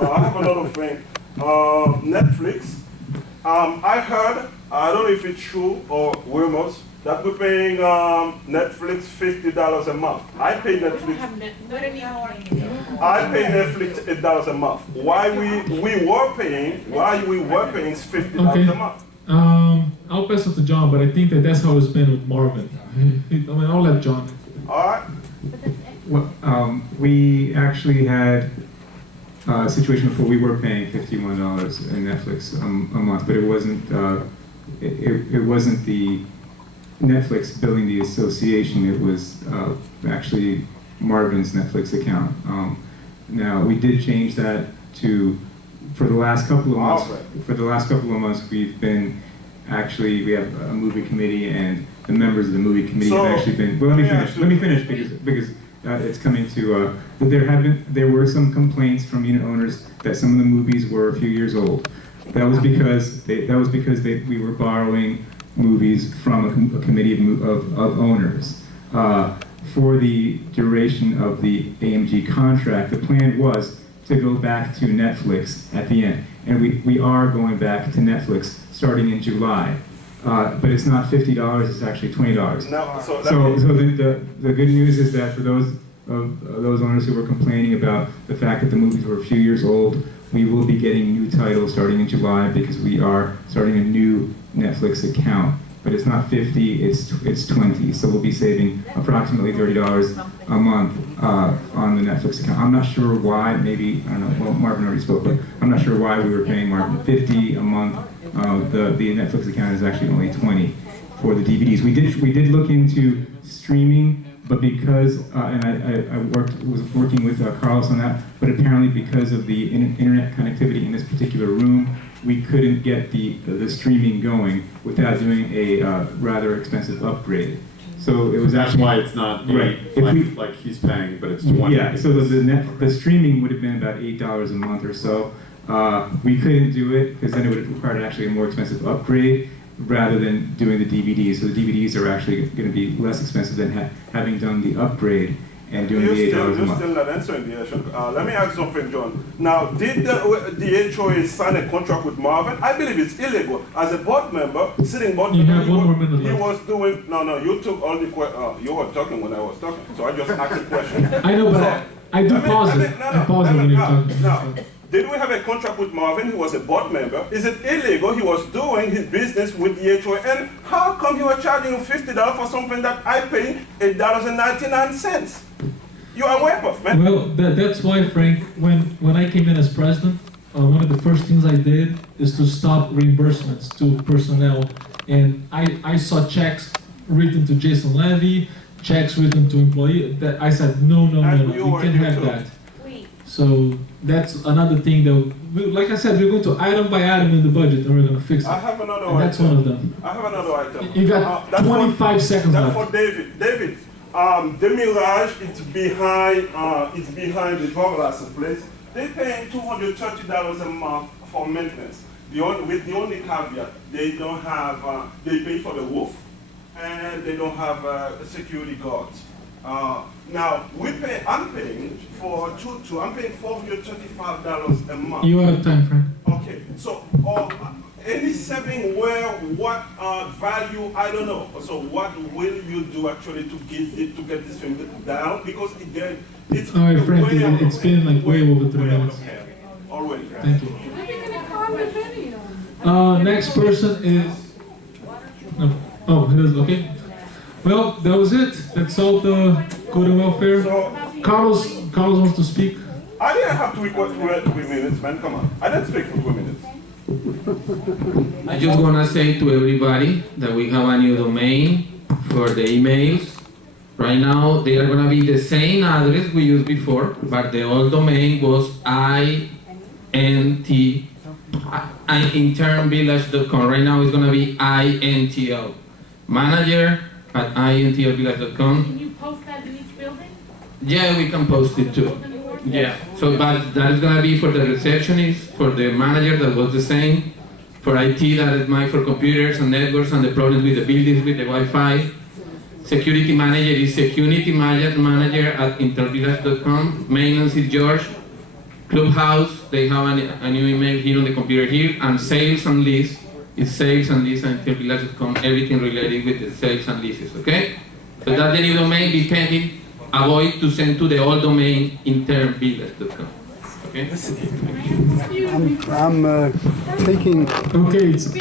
I have another thing. Netflix. I heard, I don't know if it's true or rumors, that we're paying Netflix $50 a month. I pay Netflix. I pay Netflix $8 a month. Why we were paying is $50 a month. I'll pass it to John, but I think that's how it's been with Marvin. I mean, I'll let John. All right. Well, we actually had a situation before we were paying $51 in Netflix a month, but it wasn't it wasn't the Netflix billing the association. It was actually Marvin's Netflix account. Now we did change that to for the last couple of months. For the last couple of months, we have a movie committee, and the members of the movie committee have actually been. Well, let me finish because it's coming to there were some complaints from unit owners that some of the movies were a few years old. That was because we were borrowing movies from a committee of owners. For the duration of the AMG contract, the plan was to go back to Netflix at the end, and we are going back to Netflix starting in July. But it's not $50; it's actually $20. No, so the good news is that for those owners who were complaining about the fact that the movies were a few years old, we will be getting new titles starting in July because we are starting a new Netflix account. But it's not $50; it's $20. So we'll be saving approximately $30 a month on the Netflix account. I'm not sure why. Maybe I don't know. Well, Marvin already spoke, but I'm not sure why we were paying Marvin $50 a month. The Netflix account is actually only $20 for the DVDs. We did look into streaming, but because and I was working with Carlos on that, but apparently because of the internet connectivity in this particular room, we couldn't get the streaming going without doing a rather expensive upgrade. So it was That's actually why it's not right. like he's paying, but it's 20. Yeah. So the streaming would have been about $8 a month or so. We couldn't do it because then it would have required actually a more expensive upgrade rather than doing the DVDs. So the DVDs are actually going to be less expensive than having done the upgrade and doing the $8 a month. You're still not answering the question. Let me ask something, John. Now, did the HOA sign a contract with Marvin? I believe it's illegal. As a board member, sitting board You member, have one more minute he left. was doing. No, you took all the you were talking when I was talking, so I just asked a question. I know, but I do pause it. I pause it when you're talking. Now, did we have a contract with Marvin? He was a board member. Is it illegal? He was doing his business with the HOA. And how come you are charging him $50 for something that I pay $8.99? You are way off, man. Well, that's why, Frank, when I came in as president, one of the first things I did is to stop reimbursements to personnel. And I saw checks written to Jason Levy, checks written to employee. That I said, no, we can't have that. So that's another thing that, like I said, we're going to item by item in the budget and we're going to fix it. I have another and item. that's one of them. I have another item. You got 25 seconds That's left. for David. David, the Mirage, it's behind the Vogelasa place. They paying $230 a month for maintenance. With the only caveat, they don't have, they pay for the roof, and they don't have security guards. Now, I'm paying for I'm paying $435 a month. You out of time, Frank. Okay, so any saving what value, I don't know. So what will you do actually to get this thing down? Because again, it's All right, Frank, it's been like way over 3 way minutes. Already. Thank you. Next person is. No. Oh, it is okay. Well, that was it. That's all the code and welfare. So, Carlos wants to speak. I didn't have to record 3 minutes, man. Come on. I didn't speak for 2 minutes. I just want to say to everybody that we have a new domain for the emails. Right now, they are going to be the same address we used before, but the old domain was internvillage.com. Right now, it's going to be INTL. Manager at intlvillage.com. Can you post that in each building? Yeah, we can post it too. Yeah, so but that is gonna be for the receptionist, for the manager that was the same, for IT that is mine for computers and networks and the problems with the buildings with the Wi-Fi. Security manager is security manager at intervillage.com. Maintenance is George. Clubhouse, they have a new email here on the computer here, and sales and lease is sales and lease and village.com, everything related with the sales and leases, okay? So that's the new domain, depending, avoid to send to the old domain internvillage.com, okay? I'm taking Okay, it's